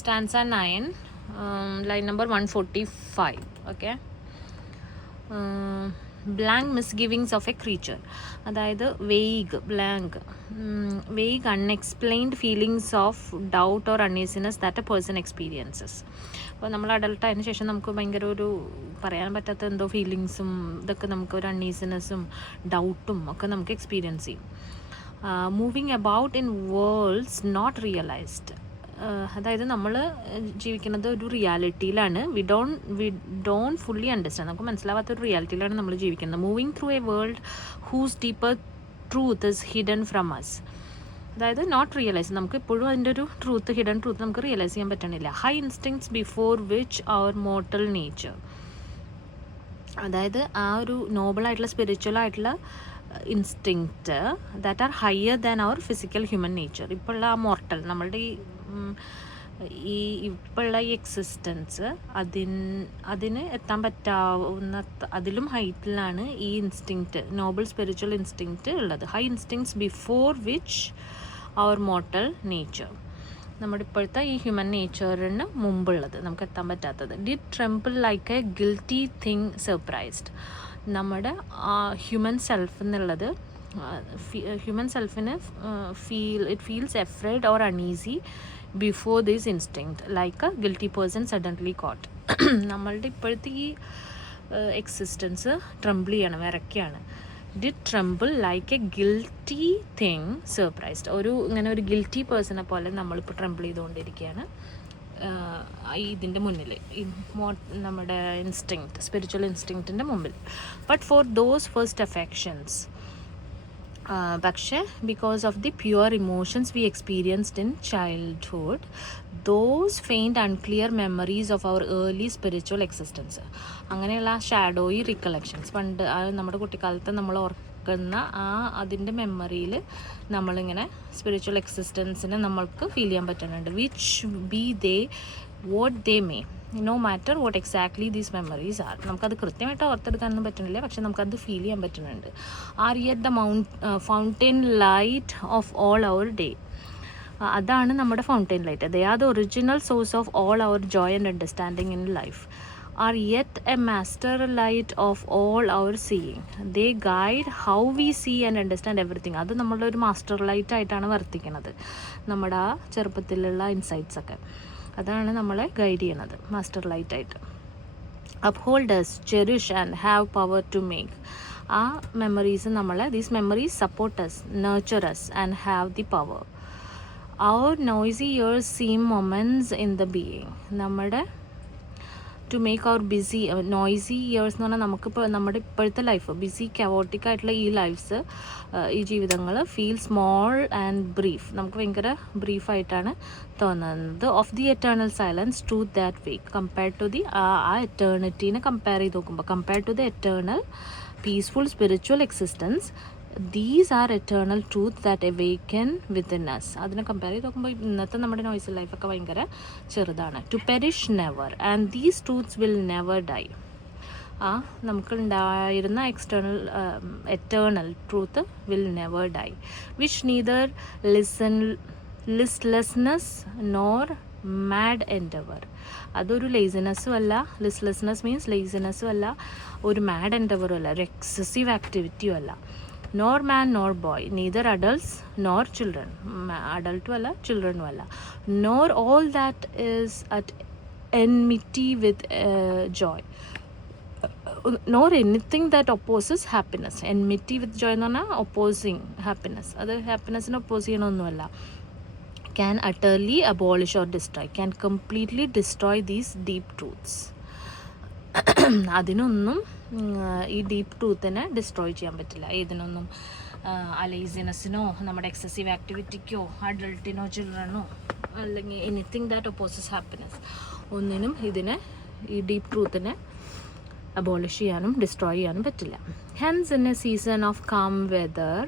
stanza 9, line number 145. Okay. Blank misgivings of a creature, അതായത് vague unexplained feelings of doubt or uneasiness that a person experiences. അപ്പോൾ നമ്മൾ adult ആയതിനു ശേഷം നമുക്ക് ഭയങ്കര ഒരു പറയാൻ പറ്റാത്ത എന്തോ ഫീലിങ്സും ഇതൊക്കെ നമുക്ക് ഒരു അൺഈസിനെസ്സും ഡൗട്ടും ഒക്കെ നമുക്ക് എക്സ്പീരിയൻസ് ചെയ്യും. Moving about in worlds not realised, അതായത് നമ്മൾ ജീവിക്കുന്നത് ഒരു റിയാലിറ്റിയിലാണ്. വി ഡോൺ ഫുള്ളി അണ്ടർസ്റ്റാൻഡ്, നമുക്ക് മനസ്സിലാവാത്ത ഒരു റിയാലിറ്റിയിലാണ് നമ്മൾ ജീവിക്കുന്നത്. Moving through a world whose deeper truth is hidden from us, അതായത് നോട്ട് റിയലൈസ്, നമുക്ക് ഇപ്പോഴും അതിൻ്റെ ഒരു ഹിഡൻ ട്രൂത്ത് നമുക്ക് റിയലൈസ് ചെയ്യാൻ പറ്റണില്ല. High instincts before which our mortal nature, അതായത് ആ ഒരു നോബിളായിട്ടുള്ള സ്പിരിച്വൽ ആയിട്ടുള്ള instinct that are higher than our physical human nature. ഇപ്പോഴുള്ള ആ മോർട്ടൽ, നമ്മളുടെ ഇപ്പോഴുള്ള ഈ എക്സിസ്റ്റൻസ്, അതിന് എത്താൻ പറ്റാവുന്ന അതിലും ഹൈറ്റിലാണ് ഈ ഇൻസ്റ്റിങ്ക്റ്റ്, നോബിൾ സ്പിരിച്വൽ ഇൻസ്റ്റിങ്ക്റ്റ് ഉള്ളത്. High instincts before which our mortal nature, നമ്മുടെ ഇപ്പോഴത്തെ ഈ ഹ്യൂമൻ നേച്ചറിന് മുമ്പുള്ളത്, നമുക്ക് എത്താൻ പറ്റാത്തത്. Did tremble like a guilty thing surprised, നമ്മുടെ ഹ്യൂമൻ സെൽഫ് എന്നുള്ളത്, ഹ്യൂമൻ സെൽഫിന് it feels afraid or uneasy before this instinct like a guilty person suddenly caught. നമ്മളുടെ ഇപ്പോഴത്തെ ഈ എക്സിസ്റ്റൻസ് ട്രംബിൾ ചെയ്യണം, വിറയ്ക്കുകയാണ്. Did tremble like a guilty thing surprised, ഇങ്ങനെ ഒരു ഗിൽറ്റി പേഴ്സണെ പോലെ നമ്മളിപ്പോൾ ട്രംബിൾ ചെയ്തുകൊണ്ടിരിക്കുകയാണ് ഇതിൻ്റെ മുന്നിൽ, നമ്മുടെ ഇൻസ്റ്റിങ്ക്റ്റ്, സ്പിരിച്വൽ ഇൻസ്റ്റിങ്ക്റ്റിൻ്റെ മുമ്പിൽ. But for those first affections, പക്ഷേ because of the pure emotions we experienced in childhood, those feigned unclear memories of our early spiritual existence, അങ്ങനെയുള്ള ഷാഡോയി റിക്കലക്ഷൻസ്, പണ്ട് നമ്മുടെ കുട്ടിക്കാലത്ത് നമ്മൾ ഓർക്കുന്ന അതിൻ്റെ മെമ്മറിയിൽ നമ്മളിങ്ങനെ സ്പിരിച്വൽ എക്സിസ്റ്റൻസിനെ നമ്മൾക്ക് ഫീൽ ചെയ്യാൻ പറ്റുന്നുണ്ട്. Which be they what they may, no matter what exactly these memories are, നമുക്കത് കൃത്യമായിട്ട് ഓർത്തെടുക്കാനൊന്നും പറ്റുന്നില്ല, പക്ഷെ നമുക്കത് ഫീൽ ചെയ്യാൻ പറ്റുന്നുണ്ട്. Are yet the fountain light of all our day, അതാണ് നമ്മുടെ fountain light. They are the original source of all our joy and understanding in life. Are yet a master light of all our seeing, they guide how we see and understand everything. അത് നമ്മളുടെ ഒരു master light ആയിട്ടാണ് വർത്തിക്കുന്നത്, നമ്മുടെ ആ ചെറുപ്പത്തിലുള്ള insights ഒക്കെ അതാണ് നമ്മളെ guide ചെയ്യണത് മാസ്റ്റർ ലൈറ്റായിട്ട്. Upholders, cherish and have power to make, ആ മെമ്മറീസ് നമ്മളെ, these memories supports, nurtures and have the power. Our noisy years seem moments in the being, നമ്മുടെ to make our busy noisy years എന്ന് പറഞ്ഞാൽ നമുക്കിപ്പോൾ നമ്മുടെ ഇപ്പോഴത്തെ life BC കവോട്ടിക് ആയിട്ടുള്ള ഈ ലൈഫ്സ്, ഈ ജീവിതങ്ങൾ ഫീൽ സ്മോൾ ആൻഡ് ബ്രീഫ്, നമുക്ക് ഭയങ്കര ബ്രീഫായിട്ടാണ് തോന്നുന്നത്. Of the eternal silence truth that wake, compared to the ആ എറ്റേണിറ്റീനെ കമ്പയർ ചെയ്ത് നോക്കുമ്പോൾ, compared to the eternal peaceful spiritual existence, these are eternal truth that awaken within us. അതിനെ കമ്പയർ ചെയ്ത് നോക്കുമ്പോൾ ഇന്നത്തെ നമ്മുടെ നോയ്സ് ലൈഫൊക്കെ ഭയങ്കര ചെറുതാണ്. To perish never and these truths will never die, നമുക്കുണ്ടായിരുന്ന eternal truth will never die. Which neither listlessness nor mad endeavour, അതൊരു ലേസിനെസ്സും അല്ല, ലിസ്റ്റ്ലെസ്നെസ് മീൻസ് ലേസിനെസ്സും അല്ല, ഒരു മാഡ് എൻഡവറും അല്ല, ഒരു എക്സസീവ് ആക്ടിവിറ്റിയും അല്ല. nor man nor boy, neither adults nor children, adultum alla childrenum alla, nor all that is at enmity with joy, nor anything that opposes happiness. Enmity with joy എന്ന് പറഞ്ഞാൽ opposing happiness, അത് ഹാപ്പിനെസ്സിനെ oppose ചെയ്യണമൊന്നുമല്ല. can utterly abolish or destroy, can completely destroy these deep truths. അതിനൊന്നും ഈ deep ട്രൂത്തിനെ destroy ചെയ്യാൻ പറ്റില്ല. ഏതിനൊന്നും, ലേസിനെസ്സിനോ നമ്മുടെ excessive ആക്ടിവിറ്റിക്കോ അഡൾട്ടിനോ ചിൽഡ്രനോ അല്ലെങ്കിൽ anything that opposes happiness, ഒന്നിനും ഇതിനെ, ഈ ഡീപ്പ് ട്രൂത്തിനെ അബോളിഷ് ചെയ്യാനും ഡിസ്ട്രോയ് ചെയ്യാനും പറ്റില്ല. Hence in a season of calm weather,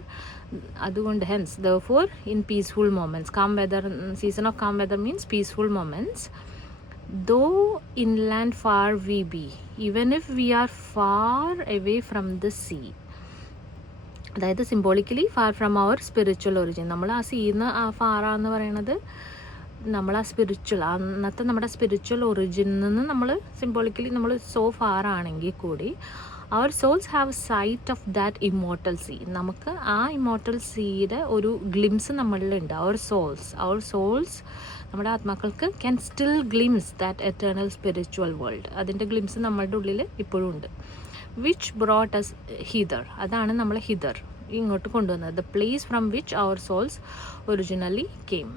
അതുകൊണ്ട് hence therefore in peaceful moments, calm weather, season of calm weather means peaceful moments. Though inland far we be, even if we are far away from the sea, അതായത് symbolically far from our spiritual origin, നമ്മൾ ആ സീന്ന് ആ ഫാറാന്ന് പറയണത് നമ്മൾ ആ spiritual അന്നത്തെ നമ്മുടെ spiritual ഒറിജിനിൽ നിന്ന് നമ്മൾ സിംബോളിക്കലി നമ്മൾ സോ ഫാർ ആണെങ്കിൽ കൂടി our souls have sight of that immortal sea. നമുക്ക് ആ ഇമ്മോർട്ടൽ സീയുടെ ഒരു ഗ്ലിംസ് നമ്മളിലുണ്ട്. അവർ സോൾസ് നമ്മുടെ ആത്മാക്കൾക്ക് can still glimpse that eternal spiritual world. അതിൻ്റെ ഗ്ലിംസ് നമ്മളുടെ ഉള്ളിൽ ഇപ്പോഴും ഉണ്ട്. വിച്ച് ബ്രോട്ട് അസ് ഹിദർ, അതാണ് നമ്മൾ ഹിദർ ഇങ്ങോട്ട് കൊണ്ടുവന്നത്. The place from which our souls originally came.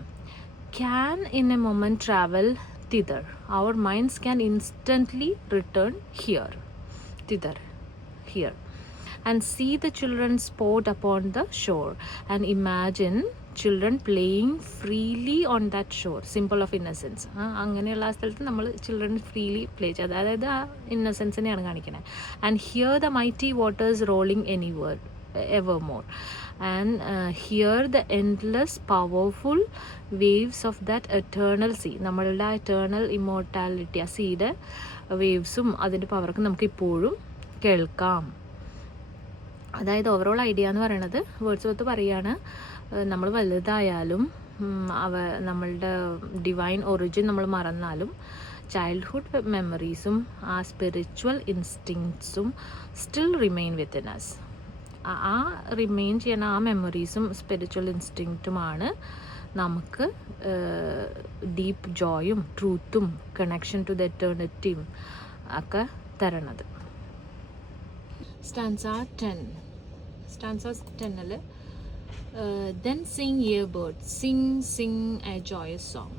Can in a moment travel thither. Our minds can instantly return here, and see the children sport upon the shore, and imagine children playing freely on that shore. Symbol of innocence. അങ്ങനെയുള്ള ആ സ്ഥലത്ത് നമ്മൾ children freely play ചെയ്ത്, അതായത് ആ ഇന്നസെൻസിനെയാണ് കാണിക്കുന്നത്. And here the mighty waters rolling anywhere evermore, and hear the endless powerful waves of that eternal sea. നമ്മളുടെ eternal immortality, ആ സീയുടെ വേവ്സും അതിൻ്റെ പവറൊക്കെ നമുക്ക് ഇപ്പോഴും കേൾക്കാം. അതായത് ഓവറോൾ ഐഡിയ എന്ന് പറയുന്നത് വേർഡ്സ്വർത്ത് പറയാണ്, നമ്മൾ വലുതായാലും നമ്മളുടെ ഡിവൈൻ ഒറിജിൻ നമ്മൾ മറന്നാലും ചൈൽഡ്ഹുഡ് മെമ്മറീസും ആ സ്പിരിച്വൽ ഇൻസ്റ്റിങ്ക്ട്സും സ്റ്റിൽ റിമെയിൻ വിത്തിൻ അസ്. ആ റിമെയിൻ ചെയ്യുന്ന ആ മെമ്മറീസും സ്പിരിച്വൽ ഇൻസ്റ്റിങ്ക്റ്റുമാണ് നമുക്ക് ഡീപ്പ് ജോയും ട്രൂത്തും കണക്ഷൻ ടു ദ എറ്റേണിറ്റിയും ഒക്കെ തരണത്. സ്റ്റാൻസ 10ൽ then sing ye birds, sing a joyous song.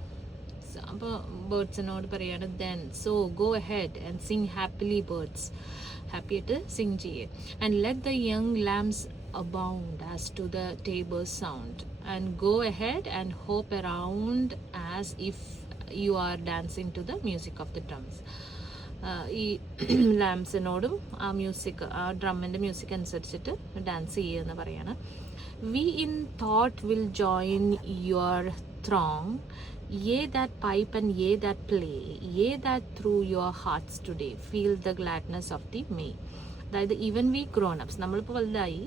അപ്പോൾ ബേർഡ്സിനോട് പറയാണ് then, so go ahead and sing happily birds, happy ആയിട്ട് സിങ് ചെയ്യേ. and let the young lambs abound as to the tabor's sound, and go ahead and hop around as if you are dancing to the music of the drums. ഈ ലാംസിനോടും ആ music, ആ ഡ്രമ്മിൻ്റെ music അനുസരിച്ചിട്ട് dance ചെയ്യുക എന്ന് പറയാണ്. we in thought will join your throng, ye that pipe and ye that play, ye that through your hearts today feel the gladness of the May. അതായത് even we grown ups, നമ്മളിപ്പോൾ വലുതായി,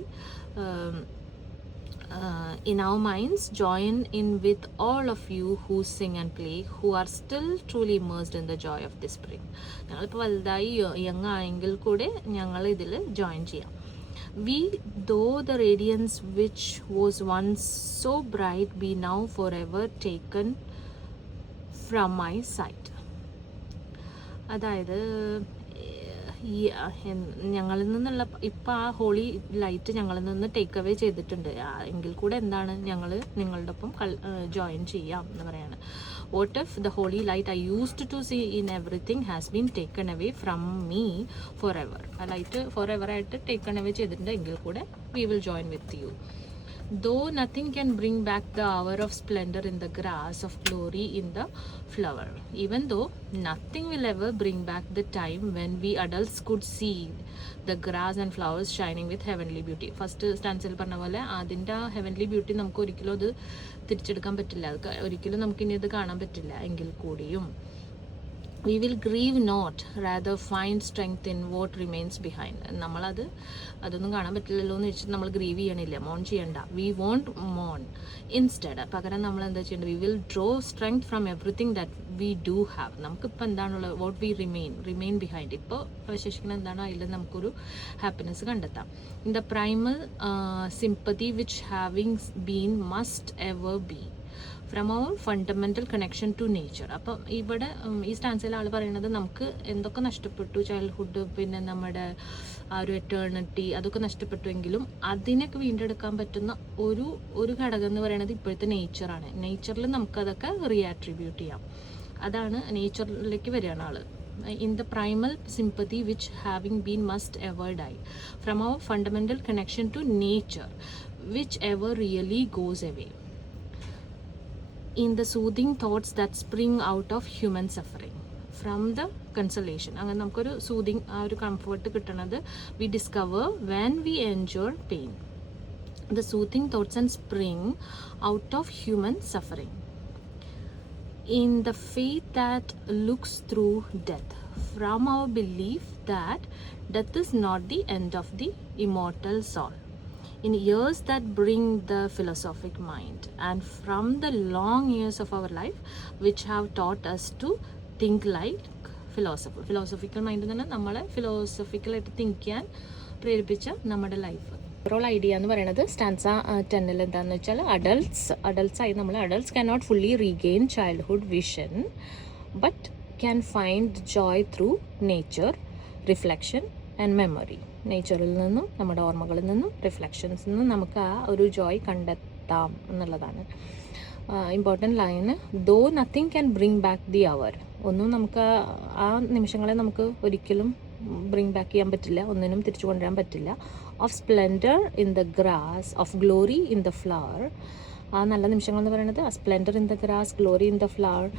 in our minds join in with all of you who sing and play, who are still truly immersed in the joy of the spring. ഞങ്ങളിപ്പോൾ വലുതായി young ആയെങ്കിൽ കൂടെ ഞങ്ങൾ ഇതിൽ join ചെയ്യാം. we, though the radiance which was once so bright, be now forever taken from my sight. അതായത് ഈ ഞങ്ങളിൽ നിന്നുള്ള ഇപ്പം ആ ഹോളി ലൈറ്റ് ഞങ്ങളിൽ നിന്ന് ടേക്ക് അവേ ചെയ്തിട്ടുണ്ട്. എങ്കിൽ കൂടെ എന്താണ്, ഞങ്ങൾ നിങ്ങളുടെ ഒപ്പം ജോയിൻ ചെയ്യാം എന്ന് പറയാണ്. what if the holy light I used to see in everything has been taken away from me forever. ആ ലൈറ്റ് ഫോർ ആയിട്ട് ടേക്കൺ അവേ ചെയ്തിട്ടുണ്ട്, എങ്കിൽ കൂടെ we will join with you. though nothing can bring back the hour of splendor in the grass, of glory in the flower, even though nothing will ever bring back the time when we adults could see the grass and flowers shining with heavenly beauty. First സ്റ്റാൻസിൽ പറഞ്ഞ പോലെ അതിൻ്റെ ആ heavenly beauty നമുക്ക് ഒരിക്കലും അത് തിരിച്ചെടുക്കാൻ പറ്റില്ല, അത് ഒരിക്കലും നമുക്കിനി അത് കാണാൻ പറ്റില്ല. എങ്കിൽ കൂടിയും we will grieve not, rather find strength in what remains behind. അതൊന്നും കാണാൻ പറ്റില്ലല്ലോ എന്ന് വെച്ചിട്ട് നമ്മൾ ഗ്രീവ് ചെയ്യണില്ല, മോൺ ചെയ്യണ്ട. we won't mourn, instead പകരം നമ്മൾ എന്താ ചെയ്യേണ്ടത്, we will draw strength from everything that we do have. നമുക്കിപ്പോൾ എന്താണുള്ളത്, what we remain behind, ഇപ്പോൾ അവശേഷിക്കുന്ന എന്താണോ അതിൽ നമുക്കൊരു ഹാപ്പിനെസ് കണ്ടെത്താം. in the primal sympathy which having been must ever be, from our fundamental connection to nature. അപ്പം ഇവിടെ ഈ സ്റ്റാൻസിൽ ആൾ പറയുന്നത് നമുക്ക് എന്തൊക്കെ നഷ്ടപ്പെട്ടു, ചൈൽഡ്ഹുഡ്, പിന്നെ നമ്മുടെ ആ ഒരു എറ്റേണിറ്റി, അതൊക്കെ നഷ്ടപ്പെട്ടുവെങ്കിലും അതിനൊക്കെ വീണ്ടെടുക്കാൻ പറ്റുന്ന ഒരു ഘടകം എന്ന് പറയുന്നത് ഇപ്പോഴത്തെ നേച്ചറാണ്. നേച്ചറിൽ നമുക്കതൊക്കെ റീആട്രിബ്യൂട്ട് ചെയ്യാം. അതാണ് നേച്ചറിലേക്ക് വരികയാണ് ആൾ. in the primal sympathy which having been must ever die, from our fundamental connection to nature which ever really goes away, in the soothing thoughts that spring out of human suffering, from the consolation. അങ്ങനെ നമുക്കൊരു soothing, ആ ഒരു comfort കിട്ടണത് we discover when we endure pain, the soothing thoughts and spring out of human suffering, in the faith that looks through death, from our belief that death is not the end of the immortal soul, in years that bring the philosophic mind, and from the long years of our life which have taught us to think like philosophical mind എന്ന് പറഞ്ഞാൽ നമ്മളെ ഫിലോസഫിക്കലായിട്ട് think ചെയ്യാൻ പ്രേരിപ്പിച്ച നമ്മുടെ life. Overall idea എന്ന് പറയുന്നത് stanza 10 എന്താണെന്ന് വെച്ചാൽ അഡൾട്ട്സായി നമ്മൾ adults cannot fully regain childhood vision but can find joy through nature, reflection and memory. നേച്ചറിൽ നിന്നും നമ്മുടെ ഓർമ്മകളിൽ നിന്നും റിഫ്ലക്ഷൻസിൽ നിന്നും നമുക്ക് ആ ഒരു ജോയ് കണ്ടെത്താം എന്നുള്ളതാണ്. Important line, though nothing can bring back the hour. ഒന്നും നമുക്ക് ആ നിമിഷങ്ങളെ നമുക്ക് ഒരിക്കലും ബ്രിങ് ബാക്ക് ചെയ്യാൻ പറ്റില്ല, ഒന്നിനും തിരിച്ചു കൊണ്ടുവരാൻ പറ്റില്ല. Of splendour in the grass, of glory in the flower. ആ നല്ല നിമിഷങ്ങൾ എന്ന് പറയുന്നത് splendour in the grass, glory in the flower,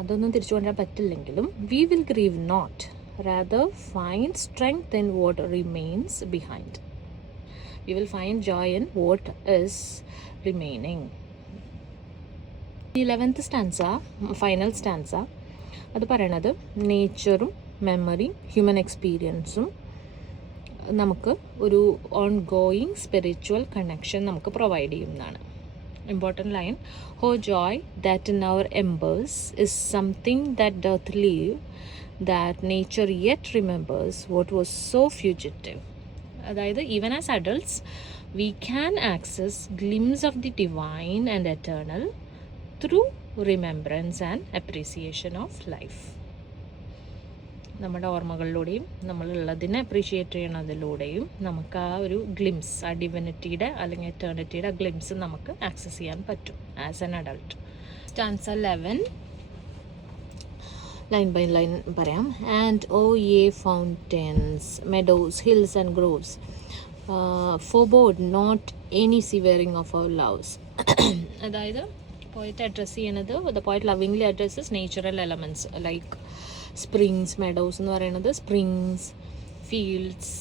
അതൊന്നും തിരിച്ചു കൊണ്ടുവരാൻ പറ്റില്ലെങ്കിലും we will grieve not, rather find strength in what remains behind. We will find joy in what is remaining. The 11th stanza, final stanza, അത് പറയണത് നേച്ചറും മെമ്മറിയും human എക്സ്പീരിയൻസും നമുക്ക് ഒരു ഓൺ ഗോയിങ് സ്പിരിച്വൽ കണക്ഷൻ നമുക്ക് പ്രൊവൈഡ് ചെയ്യുന്നതാണ്. Important line, oh joy that in our embers is something that doth live, that nature yet remembers what was so fugitive. അതായത് even as adults we can access glimpse of the divine and eternal through remembrance and appreciation of life. നമ്മുടെ ഓർമ്മകളിലൂടെയും നമ്മളുള്ളതിനെ appreciate ചെയ്യണതിലൂടെയും നമുക്ക് ആ ഒരു glimpse, ആ ഡിവിനിറ്റിയുടെ അല്ലെങ്കിൽ എറ്റേണിറ്റിയുടെ ആ glimpse നമുക്ക് ആക്സസ് ചെയ്യാൻ പറ്റും as an adult. Stanza 11 line by line പറയാം. And oh ye fountains, meadows, hills and groves, forebode not any severing of our loves. അതായത് പോയിട്ട് അഡ്രസ്സ് ചെയ്യണത്, the poet lovingly addresses natural elements like springs, meadows എന്ന് പറയുന്നത് springs, fields,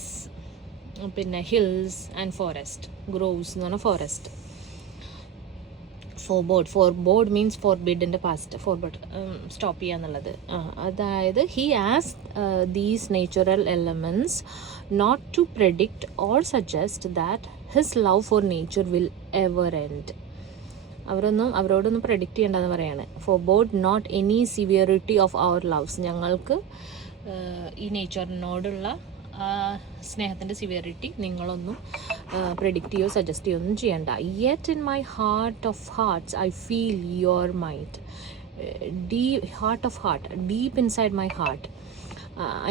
പിന്നെ hills and forest, groves എന്ന് പറഞ്ഞാൽ forest. Forebode means ഫോർബിഡിൻ്റെ past, forebode stop ചെയ്യുക എന്നുള്ളത്. അതായത് ഹി ആസ് these natural elements not to predict or suggest that his love for nature will ever end. അവരോടൊന്നും പ്രെഡിക്റ്റ് ചെയ്യേണ്ടതെന്ന് പറയാണ്. Forebode not any severity of our loves. ഞങ്ങൾക്ക് ഈ നേച്ചറിനോടുള്ള സ്നേഹത്തിൻ്റെ സിവിയറിറ്റി നിങ്ങളൊന്നും പ്രെഡിക്റ്റ് ചെയ്യോ സജസ്റ്റ് ചെയ്യോ ഒന്നും ചെയ്യണ്ട. Yet in my heart of hearts I feel your might, deep inside my heart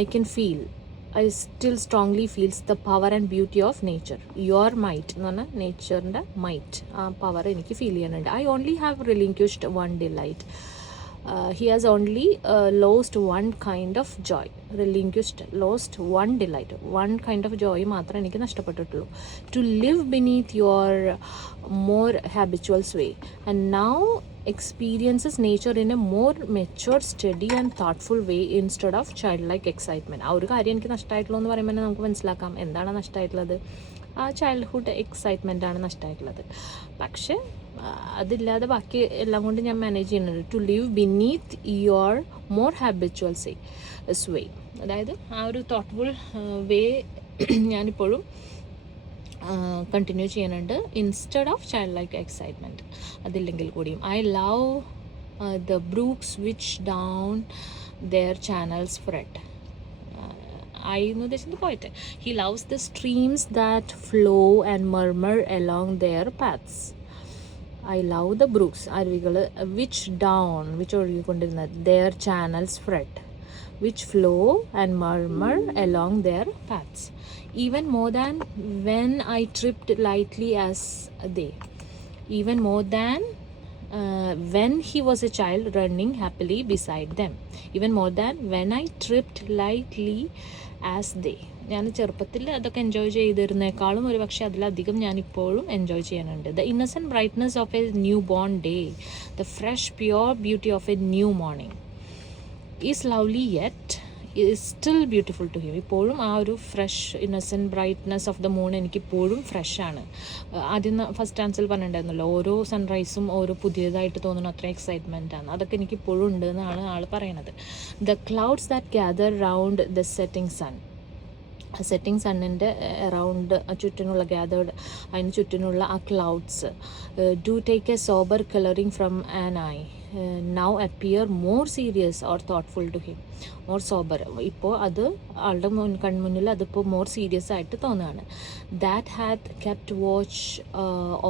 I can feel, I still strongly feels the power and beauty of nature. Your might എന്ന് പറഞ്ഞാൽ നേച്ചറിൻ്റെ might, ആ power എനിക്ക് feel ചെയ്യുന്നുണ്ട്. I only have relinquished one delight. He has only lost one kind of joy, lost one delight, one kind of joy മാത്രമേ എനിക്ക് നഷ്ടപ്പെട്ടിട്ടുള്ളൂ. To live beneath your more habitual sway and now experiences nature in a more mature, steady and thoughtful way instead of childlike excitement. ആ ഒരു കാര്യം എനിക്ക് നഷ്ടമായിട്ടുള്ളൂ എന്ന് പറയുമ്പോൾ നമുക്ക് മനസ്സിലാക്കാം എന്താണ് നഷ്ടമായിട്ടുള്ളത്. ആ ചൈൽഡ്ഹുഡ് എക്സൈറ്റ്മെൻ്റ് ആണ് നഷ്ടമായിട്ടുള്ളത്. പക്ഷേ അതില്ലാതെ ബാക്കി എല്ലാം കൊണ്ട് ഞാൻ മാനേജ് ചെയ്യുന്നുണ്ട്. To live beneath your more habitual sway, അതായത് ആ ഒരു തോട്ട്ഫുൾ വേ ഞാനിപ്പോഴും കണ്ടിന്യൂ ചെയ്യുന്നുണ്ട് instead of child like excitement. അതില്ലെങ്കിൽ കൂടിയും I love the brooks which down their channels fret. I എന്ന് ഉദ്ദേശിച്ചത് പോയിട്ട്. He loves the streams that flow and murmur along their paths. I love the brooks, അരുവികൾ, which ഒഴുകിക്കൊണ്ടിരുന്നത്, their channels fret, which flow and murmur along their paths, even more than when I tripped lightly as they, even more than when he was a child running happily beside them, even more than when I tripped lightly as they. ഞാൻ ചെറുപ്പത്തിൽ അതൊക്കെ enjoy ചെയ്തിരുന്നേക്കാളും ഒരു പക്ഷേ അതിലധികം ഞാനിപ്പോഴും enjoy ചെയ്യുന്നുണ്ട്. The innocent brightness of a new born day, the fresh pure beauty of a new morning is lovely yet is still beautiful to him. ഇപ്പോഴും ആ ഒരു fresh innocent brightness of the moon എനിക്കിപ്പോഴും ഫ്രഷാണ്. ആദ്യം first ആൻസറിൽ പറഞ്ഞിട്ടുണ്ടായിരുന്നല്ലോ, ഓരോ സൺറൈസും ഓരോ പുതിയതായിട്ട് തോന്നുന്ന അത്ര എക്സൈറ്റ്മെൻറ്റാണ്. അതൊക്കെ എനിക്കിപ്പോഴും ഉണ്ട് എന്നാണ് ആൾ പറയണത്. The clouds that gather round the setting sun, setting സണ്ണിൻ്റെ അറൗണ്ട് ചുറ്റിനുള്ള ഗ്യാതേർഡ് അതിന് ചുറ്റിനുള്ള ആ clouds do take a sober colouring from an eye now appear more serious or thoughtful to him. More sober, ഇപ്പോൾ അത് ആളുടെ കൺമുന്നിൽ അതിപ്പോൾ മോർ സീരിയസ് ആയിട്ട് തോന്നുകയാണ്. That hath kept watch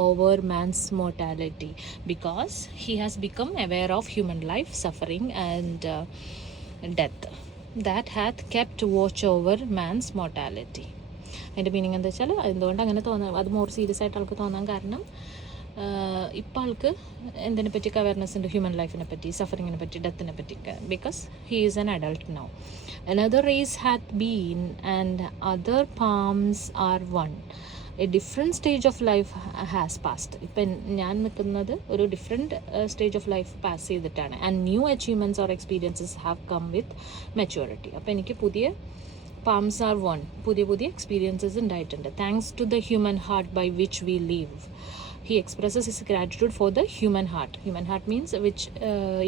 over man's mortality because he has become aware of human life suffering and death. That hath kept watch over man's mortality. അതിൻ്റെ meaning എന്താ വെച്ചാൽ എന്തുകൊണ്ട് അങ്ങനെ തോന്നാം, അത് മോർ സീരിയസ് ആയിട്ട് ആൾക്ക് തോന്നാൻ കാരണം ഇപ്പം ആൾക്ക് എന്തിനെ പറ്റിയൊക്കെ അവയർനെസ് ഉണ്ട്, ഹ്യൂമൻ ലൈഫിനെ പറ്റി, സഫറിങ്ങിനെ പറ്റി, ഡെത്തിനെ പറ്റിയൊക്കെ. Because he is an adult now. Another race hath been and other palms are won. A different stage of life has passed. ഇപ്പം ഞാൻ നിൽക്കുന്നത് ഒരു different stage of life pass ചെയ്തിട്ടാണ്. And new achievements or experiences have come with maturity. അപ്പോൾ എനിക്ക് പുതിയ palms are won, പുതിയ experiences ഉണ്ടായിട്ടുണ്ട്. Thanks to the human heart by which we live. He expresses his gratitude for the human heart. Human heart means which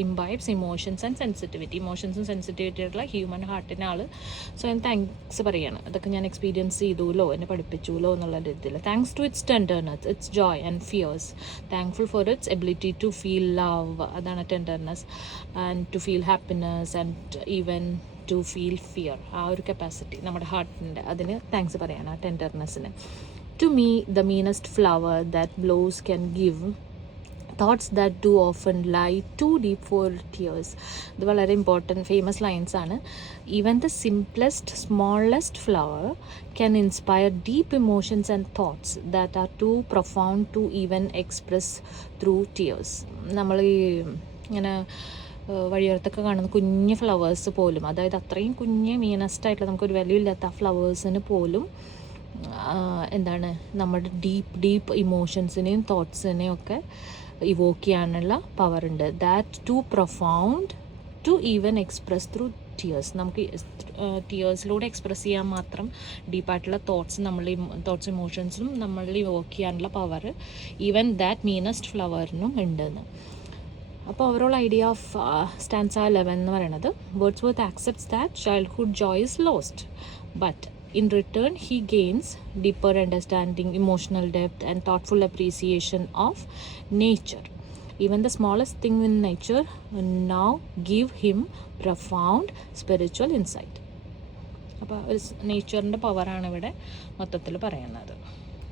imbibes emotions and sensitivity. Emotions and sensitivity ആയിട്ടുള്ള human ഹാർട്ടിന് ആൾ സ്വയം thanks പറയാണ്. അതൊക്കെ ഞാൻ experience ചെയ്തുല്ലോ, എന്നെ പഠിപ്പിച്ചുല്ലോ എന്നുള്ള രീതിയിൽ. Thanks to its tenderness, its joy and fears. Thankful for its ability to feel love, അതാണ് tenderness, and to feel happiness and even to feel fear. ആ ഒരു കപ്പാസിറ്റി നമ്മുടെ ഹാർട്ടിൻ്റെ, അതിന് താങ്ക്സ് പറയാണ്, ആ ടെൻഡർനെസ്സിന്. To me, the meanest flower that blows can give thoughts that do often lie too deep for tears. ഇത് വളരെ ഇമ്പോർട്ടൻറ്റ് ഫേമസ് ലൈൻസ് ആണ്. Even the simplest smallest flower can inspire deep emotions and thoughts that are too profound to even express through tears. നമ്മൾ ഈ ഇങ്ങനെ വഴിയോരത്തൊക്കെ കാണുന്ന കുഞ്ഞ് flowers പോലും, അതായത് അത്രയും കുഞ്ഞ് മീനസ്റ്റായിട്ടുള്ള നമുക്കൊരു വാല്യൂ ഇല്ലാത്ത ആ ഫ്ലവേഴ്സിന് പോലും എന്താണ് നമ്മുടെ ഡീപ്പ് ഇമോഷൻസിനെയും തോട്ട്സിനെയും ഒക്കെ ഇവോക്ക് ചെയ്യാനുള്ള പവറുണ്ട്. That too profound to even express through tears. നമുക്ക് ടിയേഴ്സിലൂടെ എക്സ്പ്രസ് ചെയ്യാൻ മാത്രം ഡീപ്പായിട്ടുള്ള തോട്ട്സ് ഇമോഷൻസും നമ്മളിൽ ഇവോക്ക് ചെയ്യാനുള്ള പവർ ഈവൻ ദാറ്റ് മീനസ്റ്റ് ഫ്ലവറിനും ഉണ്ടെന്ന്. അപ്പോൾ ഓവറോൾ ഐഡിയ ഓഫ് സ്റ്റാൻസ 11 എന്ന് പറയുന്നത്, Wordsworth accepts that childhood Joy is lost, but in return he gains deeper understanding, emotional depth and thoughtful appreciation of nature. Even the smallest thing in nature now give him profound spiritual insight. അപ്പോൾ നേച്ചറിൻ്റെ പവറാണ് ഇവിടെ മൊത്തത്തിൽ പറയുന്നത്.